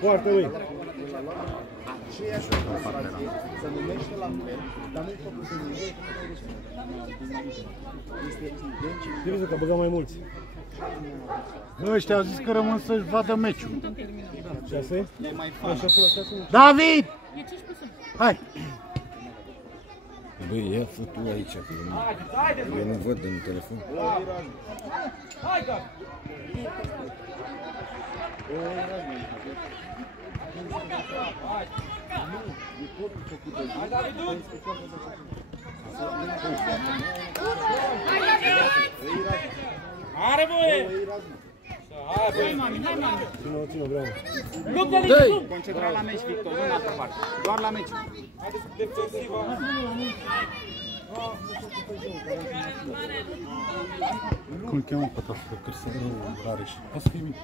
Foarte lui. Aceeași observație se numește la fel, dar nu-i făcut în nimic. Este identic. Trebuie că băgăm mai mulți. Ăștia au zis că rămân să-și vadă meciul. 6? David! Hai! Băi, ia-ți tu aici, că eu nu văd în telefon. Hai, da! Are voie! Hai, băi! Ține-o, bravo. Loc de linie! Concentrat la meci, Victor, nu în altă parte. Doar la meci. Haideți defensiva! Cum-l chemăm pe tasul? Cârțărul Rareș. Poate să fie mic.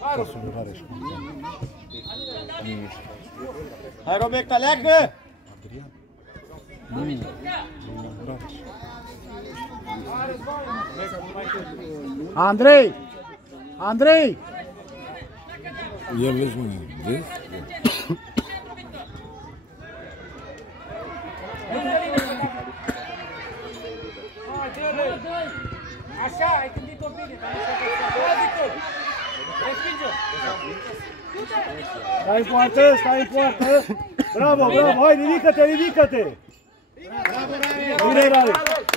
Tasul Rareș. Hai, Robert, aleagă! Adrian? Nu, Rareș. Andrei! Andrei! Ia vezi, mă, vezi? Așa, ai gândit-o bine, dar nu știu. Respinge-o! Stai în poartă, stai în poartă. Bravo, bravo, hai, ridică-te, ridică-te. Bravo, Rare! Bine, Rare.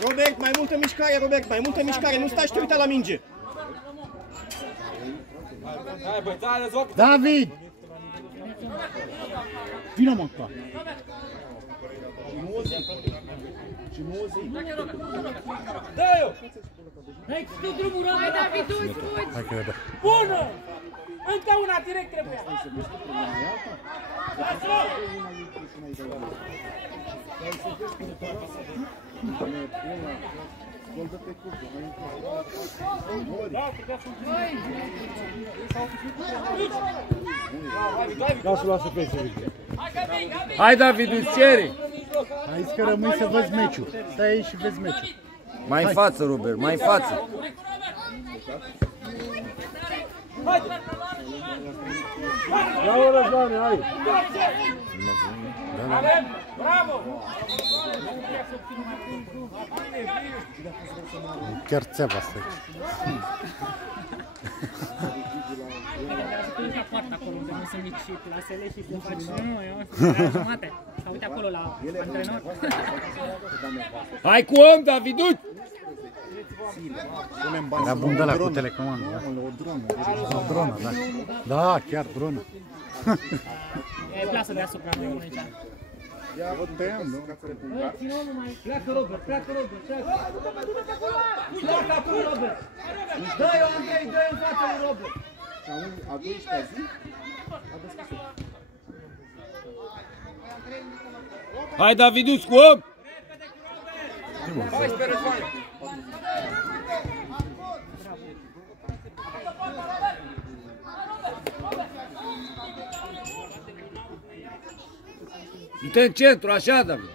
Robert, mai multă mișcare, Robert, mai multă mișcare, nu stai și te uita la minge. Hai, băi, hai, răzvot! David! Vino, mă, ca. Dă-i-o! Hai, tu drumul, Robert, David, du-i! Hai că da. Bună! Încă una direct trebuia! Lasă-o! Lasă-o pe zi. Hai, David, îți cere! Ai zis că rămâi să vezi meciul. Stai aici și vezi meciul. Mai în față, Robert, mai în față! Bravo, Răzvane, hai! Bravo! Chiar țeava asta aici. Acolo unde nu sunt mici clasele și să faci, nu, eu sunt jumate. Sau uite acolo la antrenor. Hai cu om, David, du-te! Era bun de la cu telecomandă, da? O dronă, da. Da, chiar dronă. E plasă deasupra de unul aici. Ia, o tăiam, nu? Pleacă, Robert, pleacă, Robert, pleacă! Pleacă acum, Robert! Dă-i-o, Andrei, dă-i în fața lui Robert! A 12-a zi, a deschis-o. Hai, David, du-ți cu om! Hai, spre Răzvane! Du-te în centru, așa, David!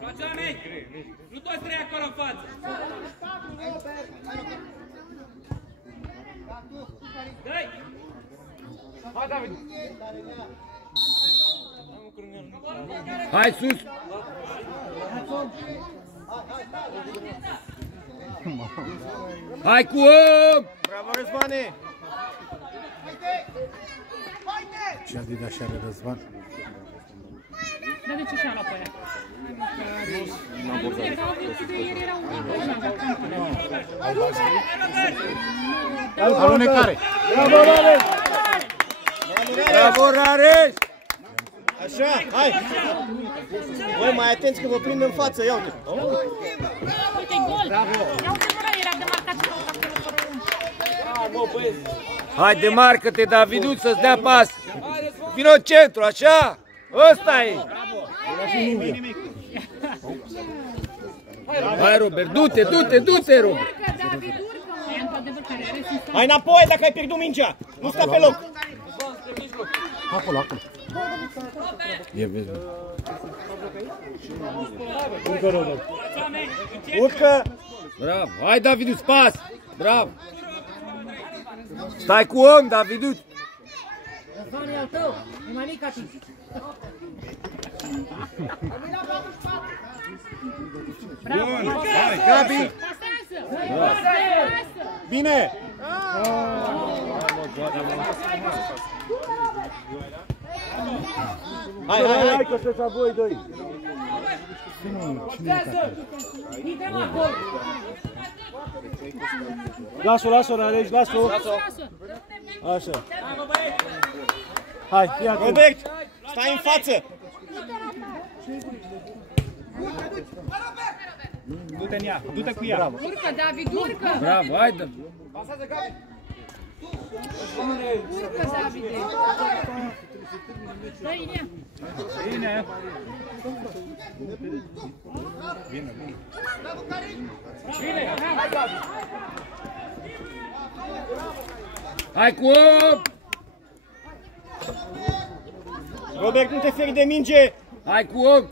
Frații oameni! Nu toți trei acolo în față! Dă-i! Hai, David! Hai sus! Hai cu om! Bravo, Răzvane! Ce Adidas și are Răzvan? Dar de ce și-a luat pe aia? Ieri era un Alunecare! Bravo, Rareș! Bravo, Rareș! Așa, hai! Voi mai atenți că vă prind în față, ia uite! Uite, gol! Ia uite, mă, era de marcat acolo. Hai, demarcă-te, David, să-ți dea pas! Vino în centru, așa? Ăsta e! Hai, Robert, du-te, du-te, du-te, Robert! Hai înapoi dacă ai pierdut mingea! Nu sta pe loc! Acolo, acolo. Ia vezi, mă. Încă Robert. Urcă! Bravo! Hai, Daviduț, pas! Bravo! Stai cu om, Daviduț! Răzvan e al tău, e mai mic ca tine. Bravo! Hai, Gabi! Bine! Hai, hai, hai! Că sunteți voi doi! Intrăm acolo! Lasă-o, lasă-o, Nalegi, lasă-o! Așa! Hai, fii atent! Robert! Stai în față! Du-te în ea, du-te cu ea! Urcă, David, urcă! Bravo, hai, David! Urcă, David! Dă-i în ea! Bine! Hai cu om! Robert, nu te feri de minge! Hai cu om!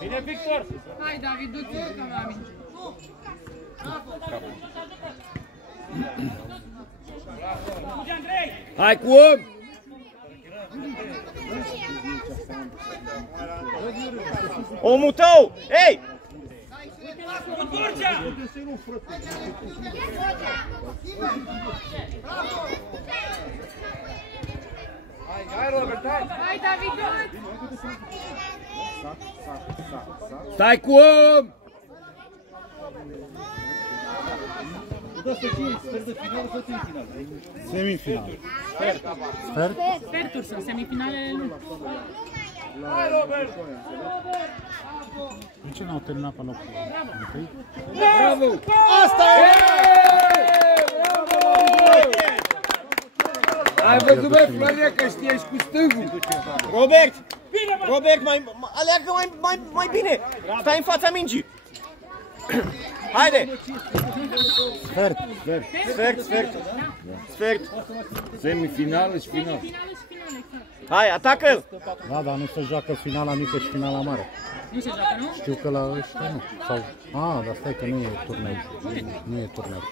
Bine, Victor! Hai, David, du-te, urcă la minge! Hai cu om! Omul tău! Ei! Hai, David, du-te! Stai cu om! Semifinal. Sfert? Sferturi sunt, semifinalele nu. De ce n-au terminat pe locul? Bravo! Asta e! Ai văzut, bă, Floria, că știi, ești cu stângul! Robert! Robert, aleargă mai bine! Stai în fața mingii! Haide! Sfert. Sfert! Semifinală și final. Hai, atacă-l! Da, dar nu se joacă finala mică și finala mare. Nu se joacă, nu? Știu că la ăștia nu. Sau... A, dar stai că nu e turneu. Nu e turneu.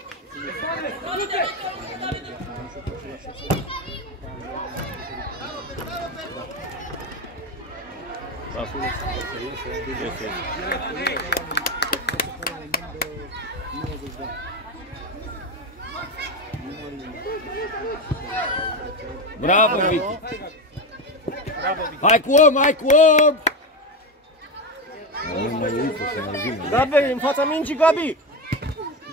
Bravo, Vicky! Hai cu om, hai cu om! Gabi, în fața mingii, Gabi!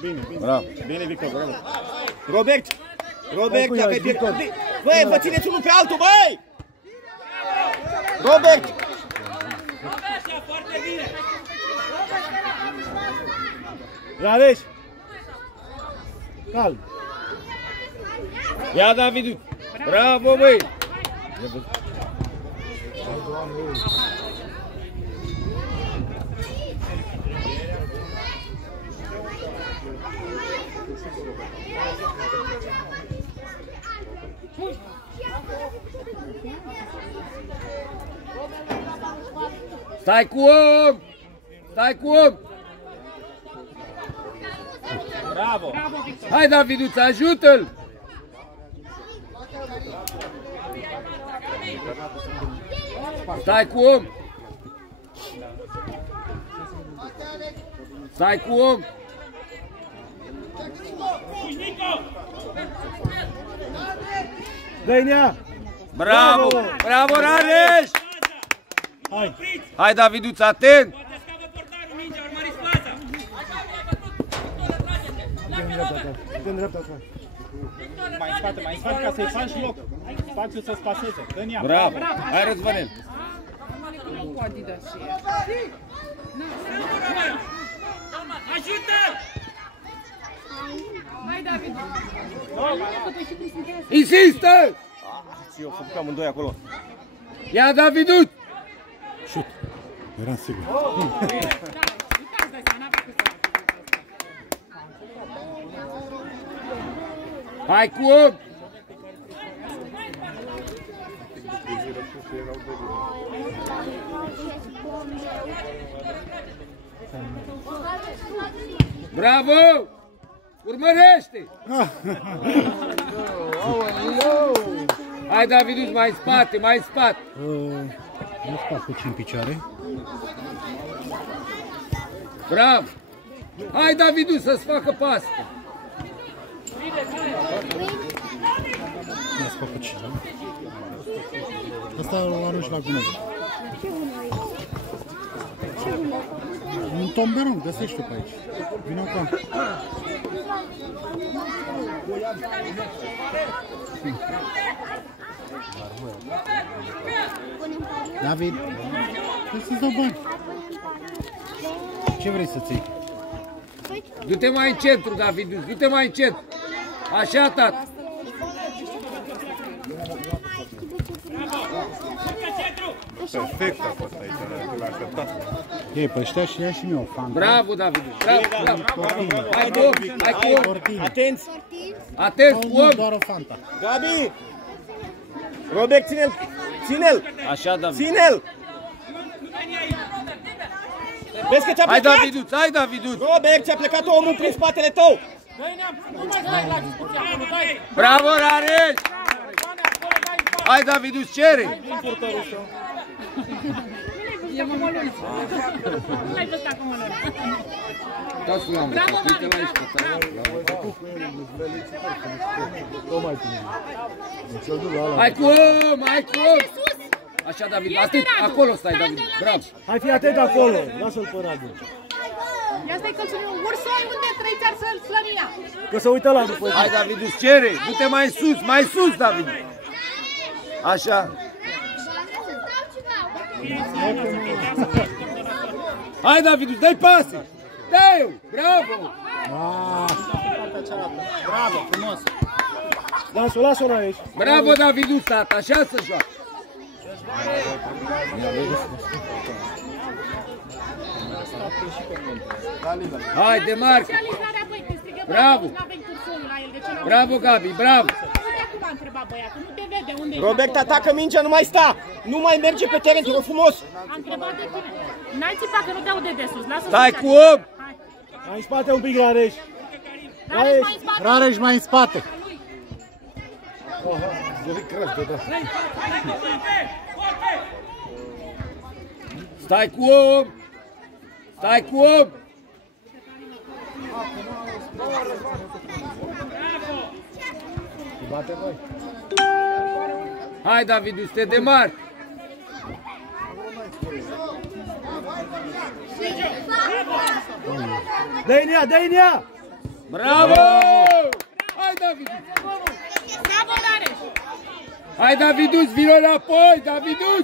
Bine, bine! Bravo! Bine, Victor, bravo! Robert! Robert, dacă ai pierdut... Băi, vă țineți unul pe altul, băi! Robert! Nalegi! Calm! Ia, Davidu! Bravo, băi! Stai cu om! Stai cu om! Bravo! Hai, Daviduț, ajută-l! Stai cu om! Stai cu om! Dă-i ea! Bravo! Bravo, Rareș! Hai! Hai, Daviduț, atent! Dă-mi dreapta acolo! Mai în spate, ca să-i faci loc. Spațiu să-ți paseze. Dă-mi ea. Bravo! Hai, Răzvanel! Nu cu Adidas și ea. Ajută! Hai, David! Insistă! Eu făcut amândoi acolo. Ia, Daviduț! Șut. Eram sigur. Hai cu om! Bravo! Urmărește! Hai, Davidus, mai în spate, mai în spate! Nu fac puțin în picioare. Bravo! Hai, Davidus, să-ți facă pas! N-ați făcut ce, da? Asta o arunci la gunoi. Un tomberon, găsești tu pe aici. Vino ca. David, trebuie să-ți dau bani. Ce vrei să-ți iei? Du-te mai în centru, Davidus, du-te mai în centru! Așa, tată! Perfect a fost aici, l-a așteptat. Ei, pe ăștia și ia și mie o fantă. Bravo, Davidus, bravo, bravo! Hai cu om, hai cu om! Atenți! Atenți, cu om! Doar o fanta. Gabi! Robert, ține-l! Ține-l! Așa, Davidus! Ține-l! Vezi că ți-a Hai, plecat? Davidus, hai, Davidus! Robert, ți-a plecat omul prin spatele tău! Bravo, Rareș! Hai, Davidus, cere! E mămăluț. Nu l-ai văzut acum lor. Dați-l la mă, uite la aici, hai cu om, hai cu om! Așa, David, atât, acolo stai, David, bravo! Hai, fii atent acolo, lasă-l pe Radu. Ia stai călțunul. Ursoi, unde trăiți Slănia? Că se uită la după. Hai, Davidus, cere! Du-te mai sus, David! Așa! Hai, Davidus, dai pase! Dai-o! Bravo! Bravo, frumos. Lasă-o aici. Bravo, Davidus, tata, așa să joacă! Hai, de marcă! Specializarea, băi, te strigă Bravo! băiatul, n-avem cursul la el, de ce nu? Bravo, Gabi, bravo! De acum a întrebat băiatul, nu te vede, unde ești Robert, acolo? atacă mingea, nu mai sta! Nu mai merge pe teren, te rog frumos! A întrebat de tine. N-ai țipat că nu te aude de sus, lasă-o Stai să cu stea. om! Hai. Mai în spate un pic, Rareș. Rareș, mai în spate. Rareș mai în spate. Stai cu om! Stai cu om! Hai, Davidus, te demarc! Dă-i în ea! Bravo! Hai, Davidus! Bravo, Rareș. Hai, Davidus, vino înapoi, Davidus!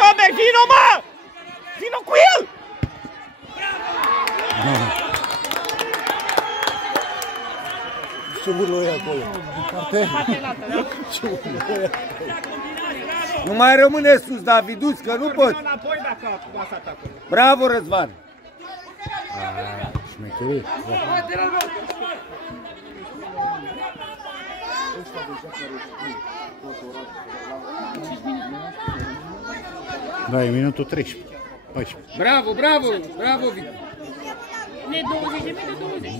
Robert, vino, mă! Vino cu el! Ce urlă e acolo? Nu mai rămâne sus, Davidus, că nu pot! Bravo, Răzvan! Șmecherie. Da, e minutul 13. 14. Bravo, bravo, bravo, Victor! Ne 20 de minute, 20.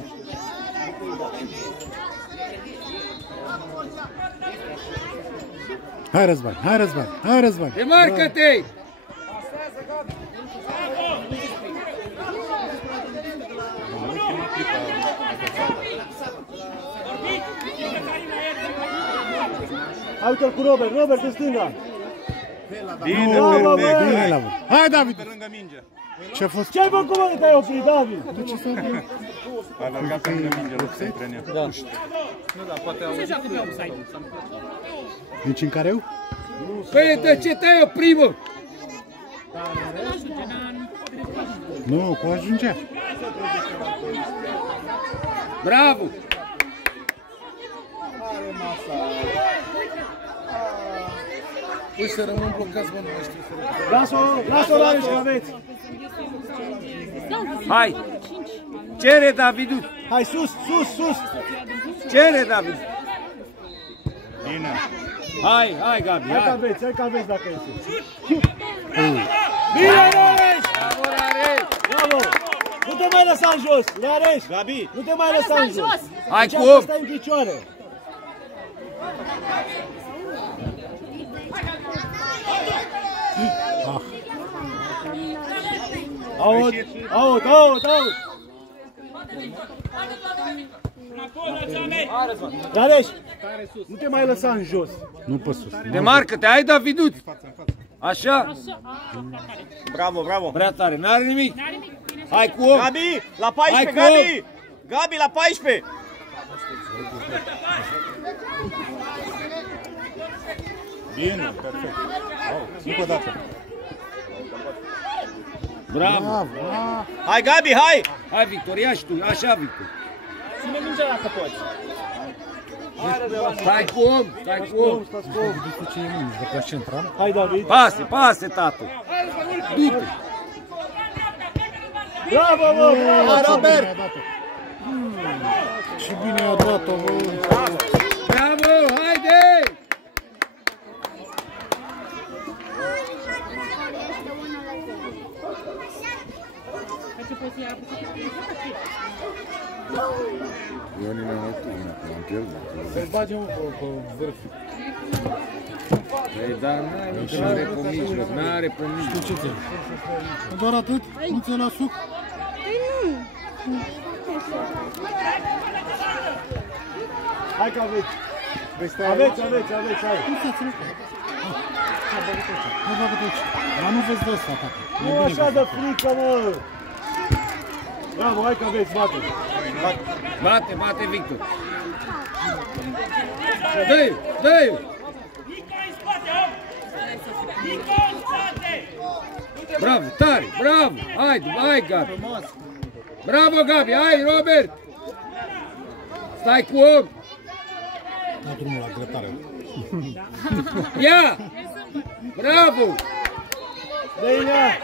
Hai, Răzvan, hai, Răzvan, hai, Răzvan. Demarcă-te! Hai, uite-l cu Robert, Robert în stânga. Bine, Bravo, perfect, bă! bine la voi. Hai, David. Lângă minge. Ce-a fost? Ce-ai făcut, mă, că te-ai oprit, David? Ce s-a întâmplat? A alergat pe lângă minge, loc să intre în ea. Da. Nu, da, poate Nu se joacă pe offside. Nici în careu? Păi, de ce te-ai oprit, mă? Nu, cu ajungea. Bravo! Păi să rămân blocați, bă, nu mai știu să Lasă-o, Rareș, că aveți. Hai! Cere, Davidus! Hai, sus, sus, sus. Cere, David! Bine. Hai, Gabi, Hai că hai! aveți, dacă este. Bine, Rareș! Bravo, Rareș! Bravo! în jos, Leareș! Gabi! Nu te mai lăsa în jos! Hai cu Încearcă om! să stai în picioare! Aut! Leareș! Nu te mai lăsa în jos! Nu pe sus. Demarcă-te, hai Daviduț! Așa? Bravo, bravo! Prea tare, n-are nimic! Hai cu om! Gabi! La 14, Hai cu Gabi! Gabi, la 14! Bine, perfect. Încă o dată. Bravo! Hai, Gabi, hai! Hai, Victor, ia și tu, așa, Victor! Ține mingea dacă poți! Stai cu om, stai cu om! Vedeți ce e mâini, dacă aș central. Hai, David! Pase, pase, tatu! Du-te! Bravo, bă! Hai, Robert! Ce bine a dat-o, bă! Bravo, haide! Să-i bage un pe vârf. Păi, dar n-are pe mijloc, n-are pe mijloc. Ce ți-ai? Doar atât? Nu ți-ai la suc? Hai că aveți! Aveți, hai! Nu ți-ai ținut? Nu vă vedeți. Dar nu vezi de ăsta, tata. Nu așa de frică, mă! Bravo, hai că aveți, bate! Bate, bate, Victor! Dă-i, dă-i! Bravo, tare, bravo! Hai, hai, Gabi! Bravo, Gabi, hai, Robert! Stai cu om! Da drumul la grătare. Ia! Bravo! Dă-i-nea!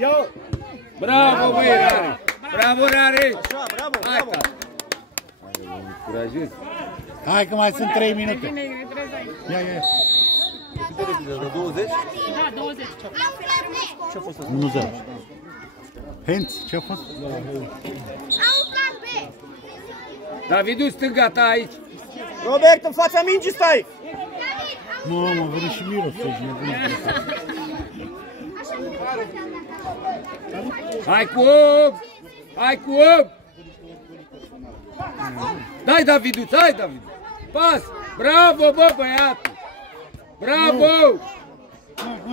Ia-o! Bravo, băi, Rare! Bravo, Rare! Așa, bravo, Hai, bravo! tata! Curajos! Hai că mai sunt 3 minute. Ia, ia. Da, 20. 1-0. Henț, ce-a fost? Davidu, stânga ta aici! Robert, în fața mingii stai! Mamă, a venit și Miros aici, nebunit. Hai cu om! Hai cu om! Dai, Davidu, hai, Davidu! Pas! Bravo, bă, băiatul! Bravo! Hai.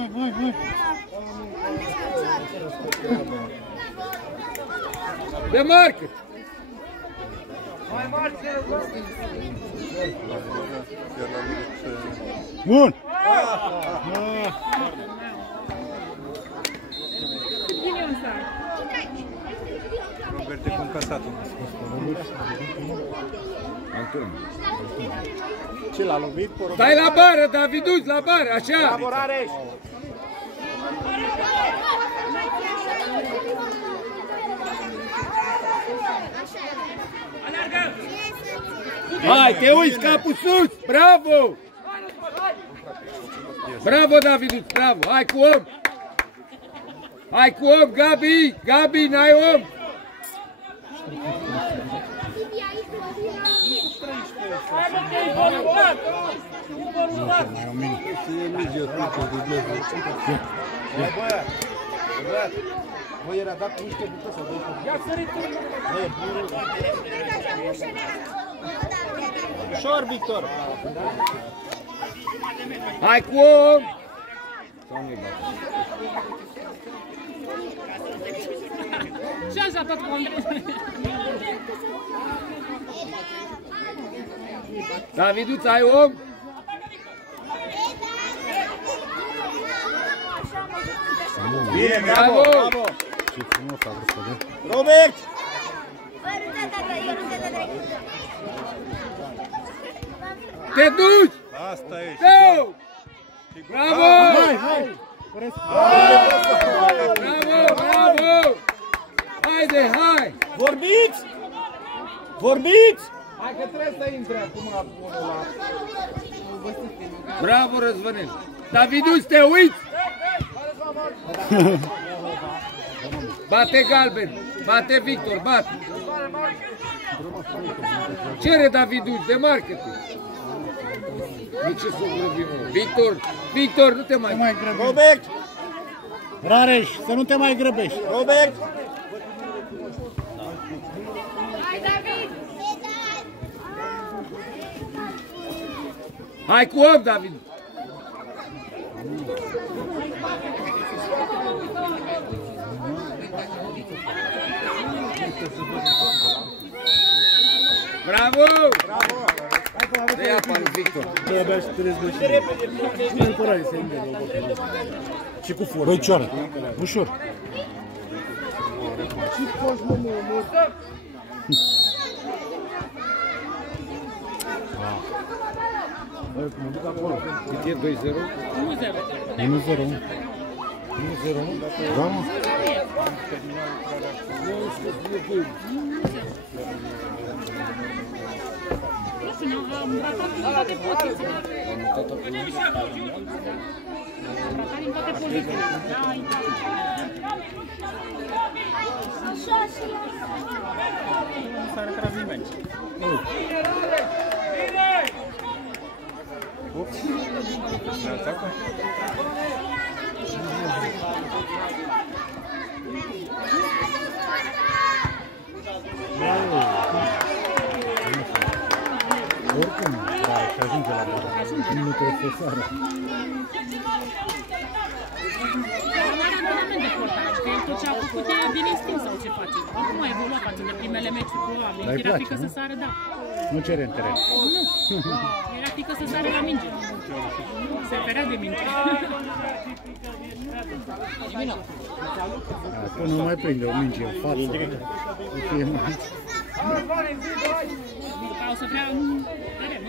Demarcă! Bun! Robert, e concasat. Ce l-a lovit? Stai la bară, Daviduț, la bară, așa! Bravo, Rareș! Hai, te uiți capul sus! Bravo! Bravo, Daviduț, bravo! Hai cu om! Hai cu om, Gabi! Gabi, n-ai om! Voi era dat cu 11 bută sau 12? Ia sărit! Ușor, Victor! Hai cu om! Și așa tot cu Andrei. Daviduț, ai om? Bine, bravo, bravo! Ce frumos a vrut să vedem. Robert! Te duci! Asta e. Go! Bravo! Hai! Bravo, bravo! Haide, hai! Vorbiți! Vorbiți! Hai că trebuie să intre acum unul la... Bravo, Răzvănel! Daviduț, te uiți! Bate galben, bate Victor, bate. Cere Daviduț de marketing. De ce să grăbim? Victor, nu te mai grăbești. Robert! Rareș, să nu te mai grăbești. Robert! Hai, David! Hai cu 8, David. Bravo! Bravo! De ia pe Victor. Abia și trezi mașini. Temporare, se înghe. Și cu forță. Băicioară, ușor. Cât e 2-0? 1-0. Da, mă. Nu știu, am ratat din toate pozițiile. Am ratat din toate pozițiile. S-a retras nimeni. Oricum, da, și ajunge la bară. Nu trebuie să sară. Mare antrenament de portaj, că el tot ce a făcut e din instinct sau ce face. Acum a evoluat față de primele meciuri cu oameni. Dar îi Era place, frică nu? să sară, da. Nu cere în teren. Nu. Era frică să sară la minge. Se ferea de minge. Acum nu mai prinde o minge în față. O fie mai... O să vrea în teren.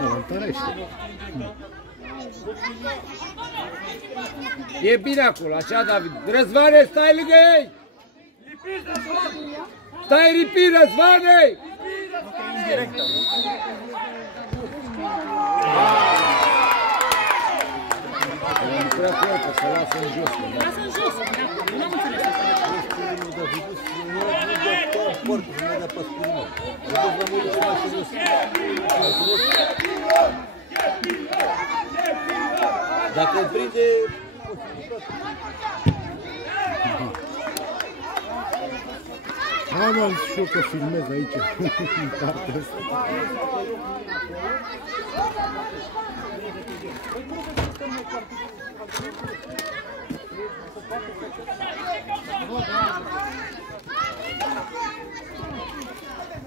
Nu, îl întărește. E bine acolo, așa, David. Răzvane, stai lângă ei! Stai ripi, Răzvane! Nu prea poate să lasă în jos. Lasă în jos, da. Nu am înțeles asta. Dacă îl prinde... Hai, mă, și eu că filmez aici, în partea asta.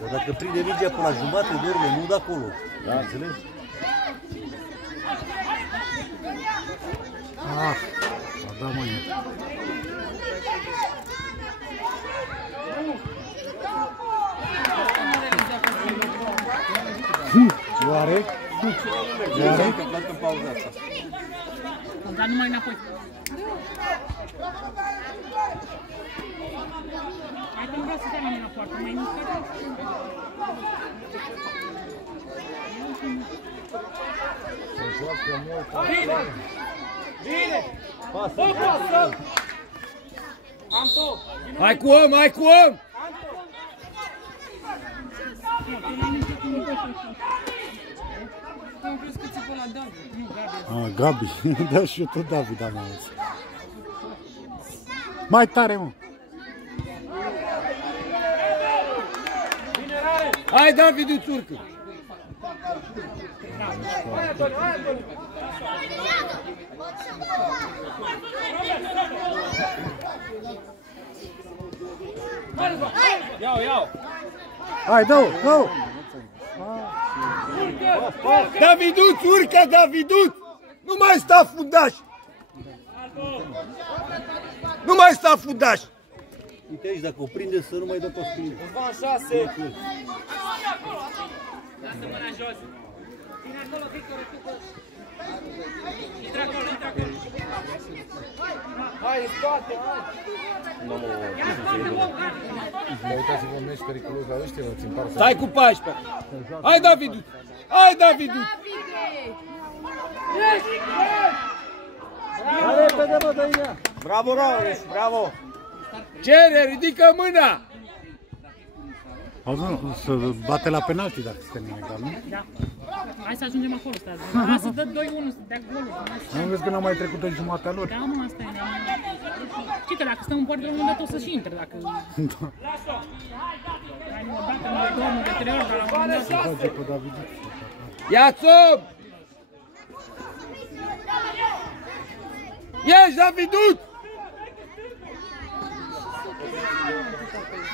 Dar dacă prinde mingea până la jumate de urmă, nu de acolo. Da, înțelegi? Ah, da, mă, e. Oare? Oare? Dar numai înapoi. Hai că nu vreau să stai la mine la poartă, mai mișcat. Bine! Bine! Pasă! Anto! Hai cu om, hai cu om! Eu crezi că ți-o la David, nu Gabi. Ah, Gabi, da, și eu tot David am auzit. Mai tare, mă! Hai, David, țurcă! Hai, Antoniu, hai, Antoniu! Iau! Hai, dă-o, dă-o! Daviduț, urcă, Daviduț! Nu mai sta fundaș! Nu mai sta fundaș! Uite aici, dacă o prinde, să nu mai dă pe spine. Van 6! Lasă mâna jos. Vine acolo, Victor, tu că... Intră acolo, intră acolo. Hai, în spate, hai! Ia spate, bă, Uitați-vă un meci periculos la ăștia, vă țin par să... Stai cu 14! Hai, Daviduț! Hai, Daviduț! Hai repede, bă, dă-i ea! Bravo, Raul, bravo! Cere, ridică mâna! Auzi, nu, să bate la penalti dacă se termină egal, nu? Da. Hai să ajungem acolo, stai. Hai să dă 2-1, să dea golul. Nu vezi că n-au mai trecut de jumatea lor? Da, mă, asta e. Știi că dacă stăm în poartă de un moment dat o să-și intre, dacă... Domnul de 3 ori, dar la un moment dat... Ia-ți-o! Ieși, Daviduț!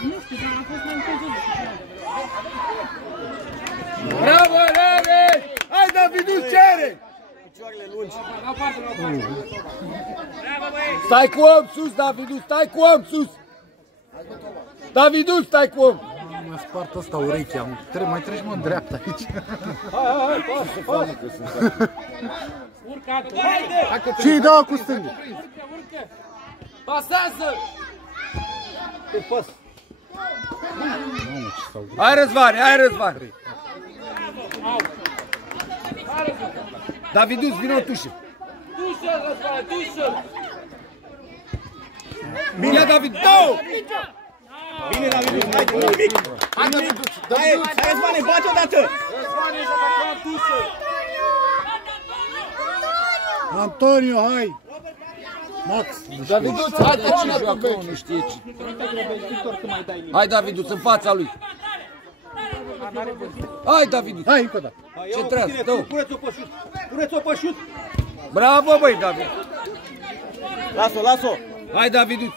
Nu știu, dar a fost mai încăzut. Bravo, Rareș! Hai, Daviduț, cere! Picioarele lungi. Stai cu om sus, Daviduț, stai cu om sus! Daviduț, stai cu om! Mi-a spart ăsta urechea. Mai treci mă în dreapta aici. Hai, pasă, că sunt. Urcă, Și îi dau cu stângul. Pasează! Te pas. Hai, Răzvane, hai, Răzvane! Daviduț, vină o tușă! Dușă-l, Răzvane, dușă-l! Bine, David, dă-o! Bine, David, hai, nimic! Hai, Daviduț! Hai, Răzvane, bate odată! Răzvane, ești atacat, dușă-l! Antonio, hai! Max, Daviduț, hai că ce joacă, nu știe ce. Hai, Daviduț, în fața lui. Hai, Daviduț. hai încă o dată. Ce trează, dă-o. Puneți-o pe șut! Puneți-o pe șut! Bravo, băi, David. Las-o, las-o! Hai, Daviduț.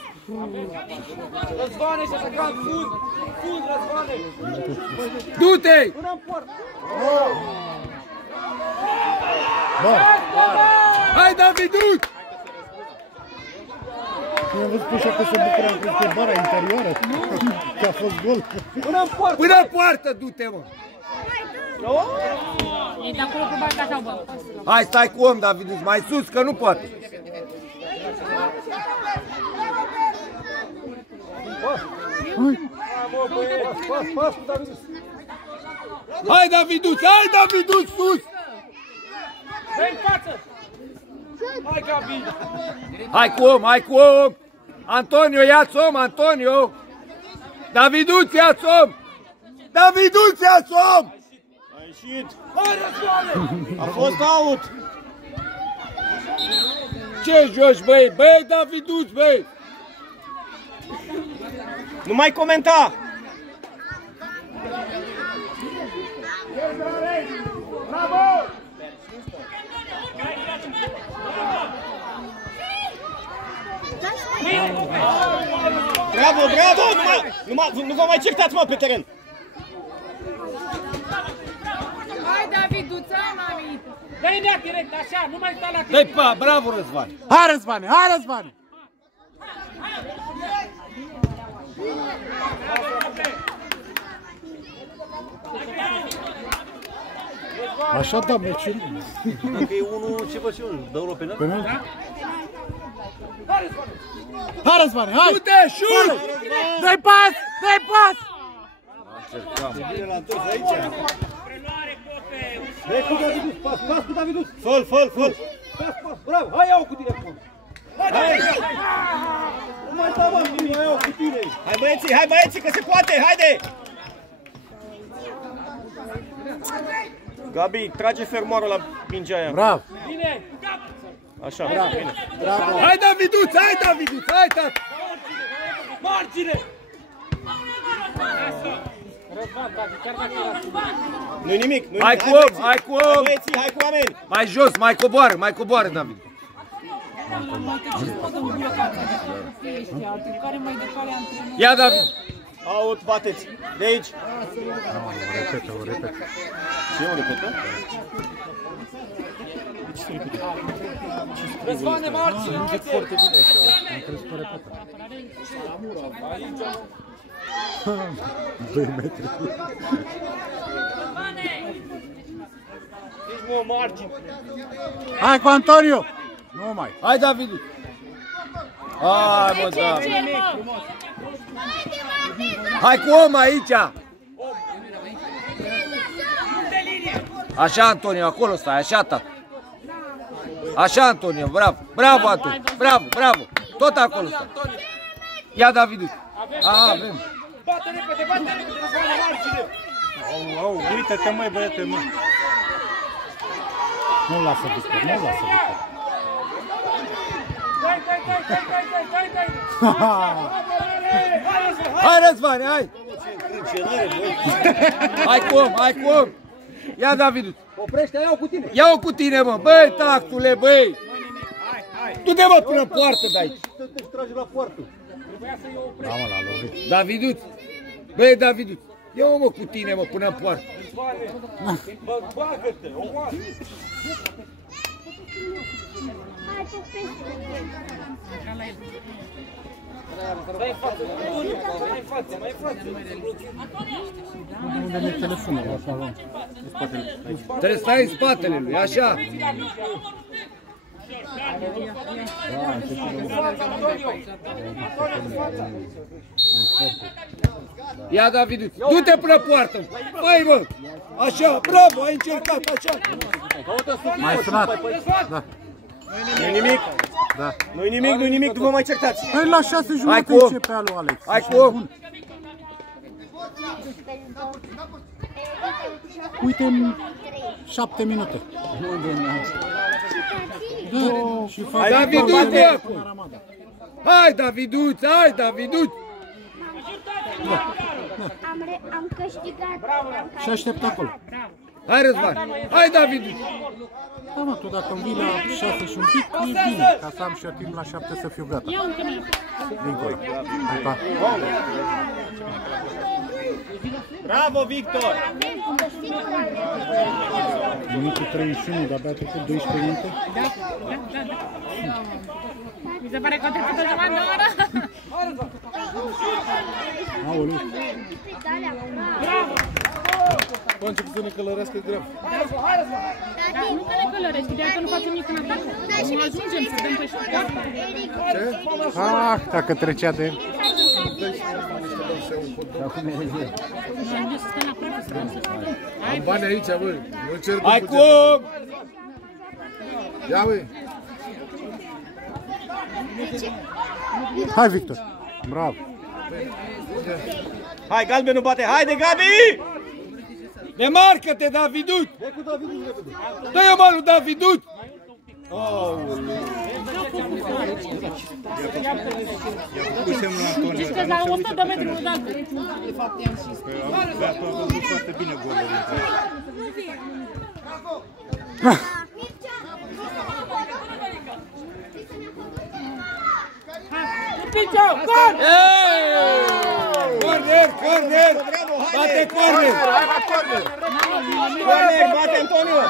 Răzvane, ești atacat, fund! Fund, Răzvane! Du-te! Hai, Daviduț. Mi-am văzut ușa că se bucură, am crezut că e bara interioară. Că a fost gol. Până în poartă, du-te, mă. E de acolo cu bani așa, bă. Hai, stai cu om, Daviduț, mai sus, că nu poate. Hai, Daviduț, hai, Daviduț, sus! Dă-i în față! Hai, Gabi! Hai cu om, hai cu om! Antonio, ia-ți om, Antonio! Daviduț, ia-ți om! Daviduț, ia-ți om! A ieșit! Hai, Răzvane! A fost out! Ce joci, băi? Băi, Daviduț, băi! Nu mai comenta! Bravo, bravo! Nu vă mai certați, mă, pe teren! Hai, Daviduța, mami! Dă-i nea direct, așa, nu mai sta la tine! Dă-i pa, bravo, Răzvan! Hai, Răzvane, hai, Răzvane! Așa da meciul. Că e unul, ce faci eu? Dă-o la penal? Penalti? Hai, Răzvane, hai! Du-te, șut! Dă-i pas! Dă-i pas! Bine l-a întors aici. Hai cu Daviduț, pas cu Daviduț. Fă-l, fă-l, fă-l! Pas, bravo, hai iau cu tine acum. Hai! Nu mai da, mă, nu mai iau cu tine. Hai băieții, că se poate, haide! Gabi, trage fermoarul la mingea aia. Bravo! Bine! Așa, bravo, bine. Hai, Daviduț, hai, Daviduț, hai, tată! Margine! Răzvan, chiar dacă era... Nu-i nimic, nu-i Hai nimic. cu om, băieții. hai cu om! Hai băieții, hai cu oameni! Mai jos, mai coboară, David. Care mai de care antrenor. Ia, David. Out, bateți. De aici. O repetă. Ce o repetă? Răzvane, margine! Încep foarte bine asta. Am crezut că o repetă. 2 metri. Ești mă, margine! Hai cu Antonio! Nu mai. Hai, David. Hai, mă, David. Hai cu om aici. Așa, Antonio, acolo stai, așa, tată. Așa, Antonio, bravo. Bravo, Antonio. Bravo, bravo. Tot acolo stai. Ia Davidu. Avem. Bate repede, Răzvan la margine! Au, uite-te măi, băiete, mă. Nu lasă Victor, nu lasă Victor. Hai Răzvane, hai! Hai cu om! Ia Davidu! Oprește, ia-o cu tine! Ia-o cu tine, mă! Băi, tactule, băi! Du-te, mă, până în poartă de aici! Te-și trage la poartă! Da, mă, l-a lovit. Davidu! Băi, Davidu! Ia-o, mă, cu tine, mă, până în poartă! Bagă-te, omoară! Mai în față, mai în față! Unde mi-e telefonul? Așa, luăm. Trebuie să stai în spatele lui, așa! Ia Davidu, du-te până poartă! Băi, mă! Așa, bravo, ai încercat, așa! Mai sunat. Da. Nu-i nimic? Da. Nu-i nimic, nu-i nimic, nu vă mai certați. Păi la 6:30 cu om. începe alu, Alex. Hai cu om! Uite în 7 minute. Da, și fac Davidu, gol du-te acum! până Ramada. Hai, Daviduț, hai, Daviduț! Am câștigat. Și aștept acolo. Hai, Răzvan! Hai, Daviduț! Da, mă, tu dacă îmi vii la 6 și un pic, e bine, ca să am și timp la 7 să fiu gata. Ia un cămin. Dincolo. Hai, pa. Bravo, Victor! Minutul 31, de-abia a trecut 12 minute. Da. Mi se pare că a trecut o jumătate de oră. Aoleu. Bă, început să ne călărească grav. Da, nu că ne călărești, ideea că nu facem nici în atac. Nu ajungem să dăm pe șută. Ah, dacă trecea de... Am bani aici, băi. Nu cer Hai cu om! Ia, băi. Hai, Victor. Bravo. Hai, galbenul bate, haide, Gabi! Demarcă-te, Daviduț! Dă-i-o, mă, lui Daviduț! Zici că la 100 de metri nu dă. Corner! Bate corner! Corner, bate Antonio!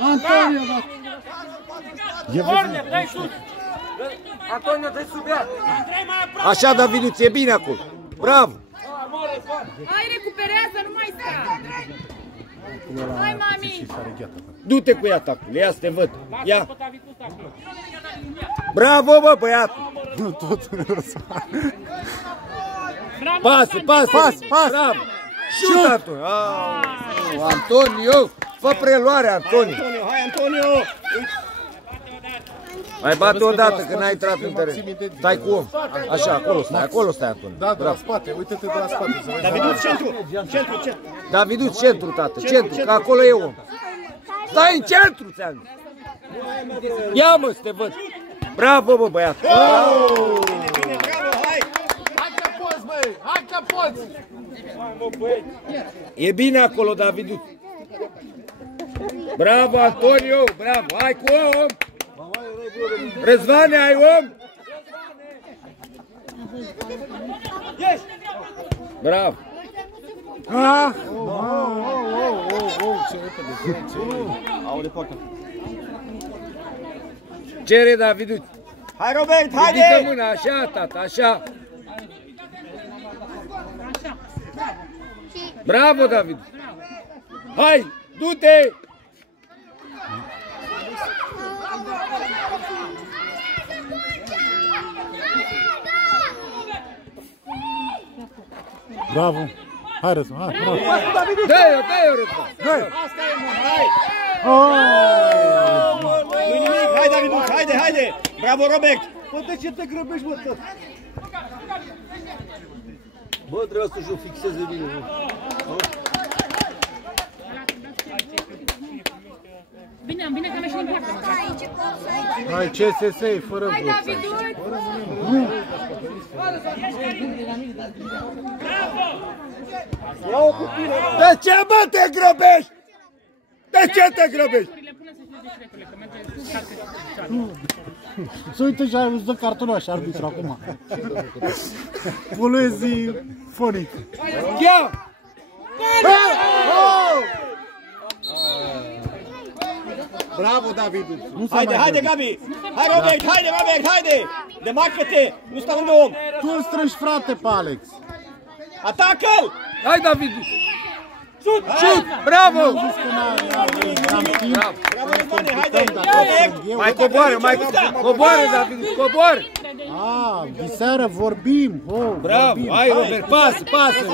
Antonio, Corner, dai sus! Antonio, dai sub ea! Așa, Daviduț, e bine acolo! Bravo! Hai, recuperează, nu mai sta! Hai, mami! Du-te cu ea, tacule, ia să te văd! Ia! Bravo, bă, băiatul! Nu tot Pasă! Bravo! Șut, Antonio! Antonio! Fă preluare, Antonio! Hai, Antonio! Mai bate o dată, că n-ai intrat în teren. Stai cu om. Așa, acolo stai, Antonio. Da, de la spate, uite-te de la spate. Daviduț, centru! Daviduț, centru, tată, centru, că acolo e om. Stai în centru, ți-am zis. Ia, mă, să te văd. Bravo, bă, băiat. Bravo, hai! Hai că poți, băi! Hai că poți! E bine acolo, Daviduț. Bravo, Antonio, bravo. Hai cu om. Răzvane, ai om? Bravo. Ce repede. Au de poartă. Cere, Daviduț. Hai, Robert, Ridică haide! mâna, așa, tata, așa. Bravo, David. Hai, du-te! Bravo. Hai, Răzvan, hai, bravo. Dă-i-o, Răzvan. Dă-i! Nu nimic, haide! Daviduț, haide, haide! Bravo, Robert! Bă, de ce te grăbești, bă, tot? Bă, trebuie să-și o fixeze bine, bă. Bine, bine că mergi în poartă. Hai, CSS, fără Hai, bloc. Daviduț! Ia-o cu tine, bă! De ce, bă, te grăbești? De ce te grăbești? Să uite și îți dă cartonul așa, arbitru, acum. Poluezi fonic. Ia! Bravo, Davidu! Haide, haide, Gabi! Hai, Robert, haide, Robert, haide! Demarcă-te! Nu sta lângă om! Tu îl strângi, frate, pe Alex. Atacă-l! Hai, David! Șut! Șut! Bravo! Am zis că n-am timp. Bravo, Răzvane, haide! Robert! Mai coboară, mai coboară, David, coboară! Diseară vorbim. Bravo, hai, Robert, pasă, pasă!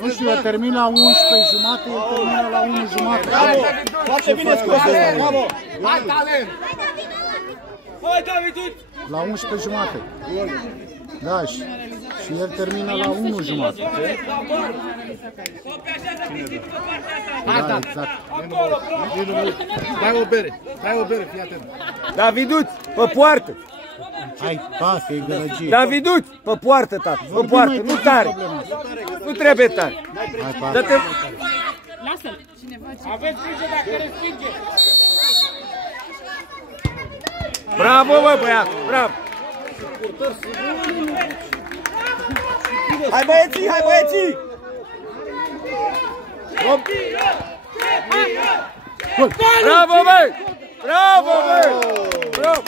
Nu știu, eu termin la 11:30, el termină la 1:30. Bravo! Foarte bine scos! Bravo! Hai, talent! Hai, David! La 11:30. Da, și el termină la 1:30. Da, exact. Dai o bere, fii atent. Daviduț, pe poartă! Hai, pasă, e gălăgie. Daviduț, pe poartă, tată, pe poartă, nu tare! Nu trebuie tare! Hai, pasă. Dă-te... Lasă-l! Aveți grijă dacă respinge! Bravo, bă, băiat, bravo! Hai, băieții, hai, băieții! Bravo, băi! Bravo, băi! Bravo, bravo!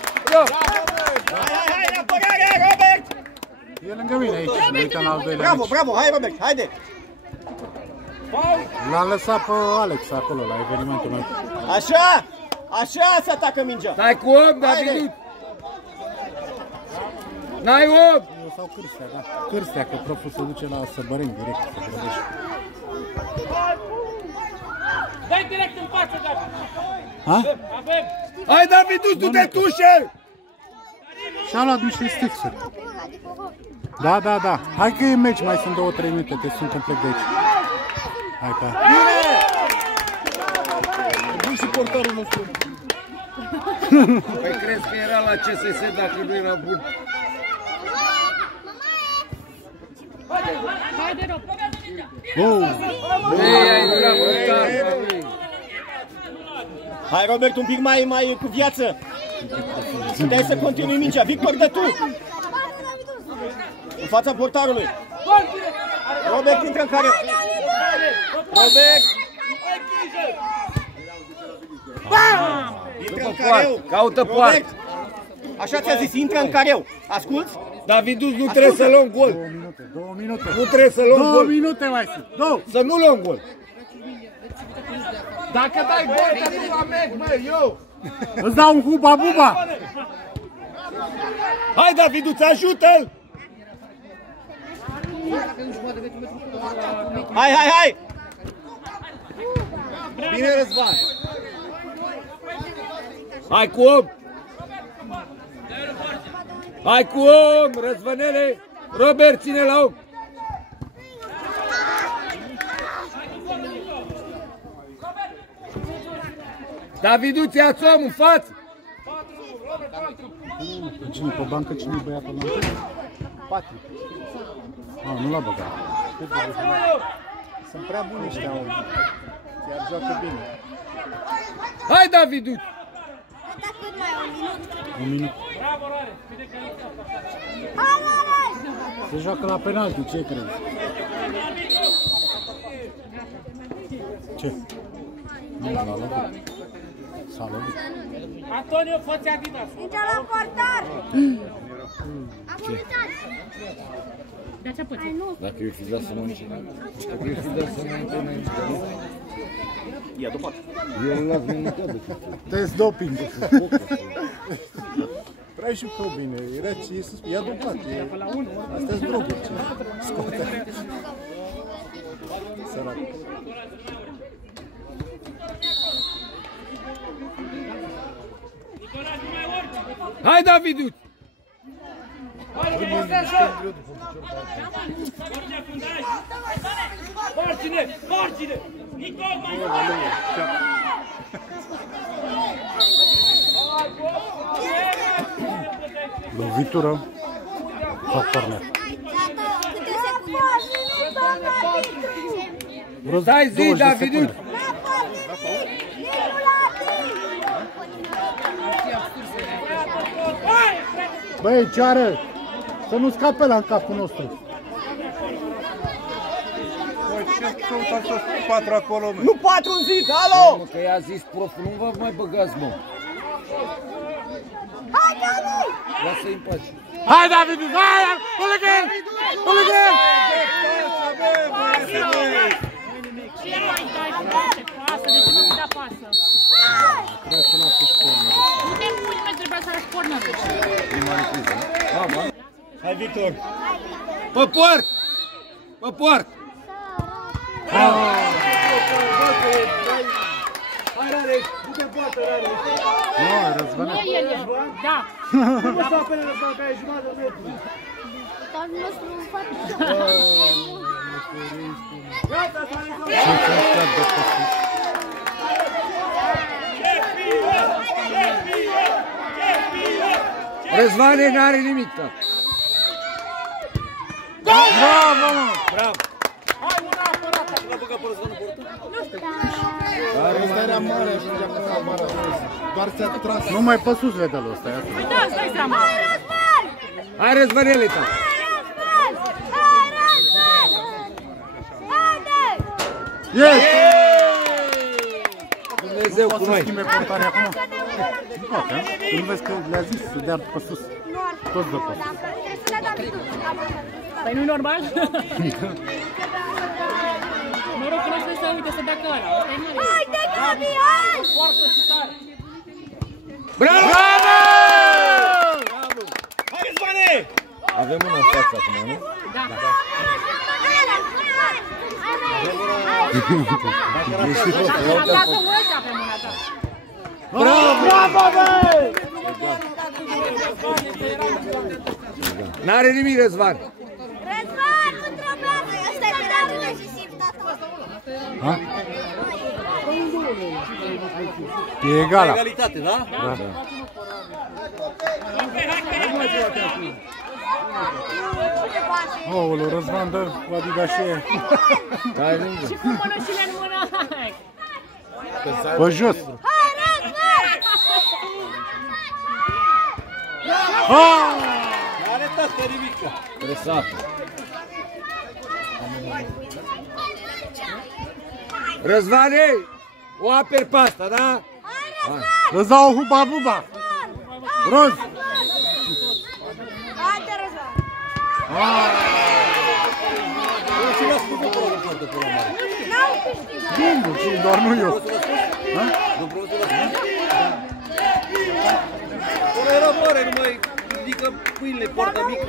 Hai, în apărare, Robert! E lângă mine aici, mă uitam la al doilea Bravo, meci. bravo, hai, Robert, haide! L-am lăsat pe Alex acolo, la evenimentul meu. Așa! Așa se atacă mingea! N-ai cu om, Daviduț! N-ai om! Sau Cârstea, da. Cârstea, că proful se duce la Săbăreni direct, se grăbește. Dai direct în față, David! Ha? Avem! Hai, Daviduț, du te tușe! Și-a luat niște stixuri. Da, da, da. Hai că e meci, mai sunt 2-3 minute, te sunt complet de aici. Hai ca. Bun și portarul nostru. Păi crezi că era la CSS dacă nu era bun? Haide, Rob! Ei, ai intrat brutal, băi! Hai, Robert, un pic mai cu viață! Puteai să continui mingea. Victor, dă tu! În fața portarului. Robert intră în care... Robert! Intră în careu. Caută poartă. Așa ți-a zis, intră în careu. Asculți? Daviduț, nu trebuie să luăm gol. 2 minute. Nu trebuie să luăm 2 gol. minute mai sunt. 2. Să nu luăm gol. Dacă dai gol, te duc la meci, băi, eu! Îți dau un huba-buba. Hai, Daviduț, ajută-l! Hai, hai, hai! Bine, Răzvan! Hai cu om. Hai cu om, Răzvănele. Robert, ține la om. Daviduț, ia-ți om în față. Cine pe bancă, cine e băiatul ăla? Patru. Nu l-a băgat. Sunt prea buni ăștia, om. Chiar joacă bine. Hai, Daviduț. Un minut. Se joacă la penalti, ce crezi? Ce? Nu, l-a lovit. S-a lovit. Antonio, fă-ți Adidas! Intră la portar! Ce? De ce pățit? Dacă eu fi dat să mănânce, dacă eu fi dat să mănânce, Ia după. eu îl las mănâncat. Test doping. Trai și pe bine, era ce e sus, ia dopat. Astea-s droguri, ce? Scoate. Sărac. Hai, Daviduț! Margine! Margine! Nicol, mai Lovitură. Fac corner. Stai zi, Daviduț! Băi, ce are? Să nu scape la în capul nostru. Ce căutați toți 4 acolo, mă? Nu 4 în zid, alo! Mă, că i-a zis proful, nu vă mai băgați, mă. Hai, David! Lasă-i în pace. Hai, David! Hai! Huligan! Huligan! Ce mai dai cu ce pasă? De ce nu ți da pasă? Trebuie să lasă și cornerul. Nu te pui, mai trebuia să lași cornerul. Hai, Victor! Pe port! Pe port! Hai, Rareș! Du-te în poartă, Rareș! Nu, Nu răzvănat. e el, da. Cum o să apele Răzvan, că ai jumătate de metru? Tatăl nostru în față. Gata, s-a rezolvat! Ce ți-a de păsuș? Răzvane n-are nimic, tău. Bravo, mă! Bravo! Ăsta era mare, ajungea până la mare. Doar ți-a tras. Nu mai pe sus vedelul ăsta, iată. Păi da, îți dai seama. Hai, Răzvanele, tău. Yes! Dumnezeu cu Poți să noi. schimbe portarea acum? Nu poate, a? Nu vezi că le-a zis să dea pe sus. Toți dă pe sus. Păi nu-i normal? Noroc că nu trebuie să uite să dea că ăla. Asta e mare. Haide, Gabi, hai! Foarte și tare. Bravo! Hai, Răzvane! Avem una în față acum, nu? Da. Dacă mulți avem una, da. Bravo, băi! N-are nimic, Răzvan. Răzvan, nu trebuie! Asta e pe și simt tata. Ha? E egală. Egalitate, da? Da. Aoleu, Răzvan dă cu adidașie. N-are nimic. Și cu mănășile în mână. Pe jos. Hai, Răzvan! N-a arătat pe nimică. Presat. Răzvane, o aperi pe asta, da? Îți dau o huba-buba. Roz. Haide, Răzvan! Cine a spus că o poartă pe la mare? Domnul, și doar nu eu. Era mare, numai ridică pâinile, poarta mică.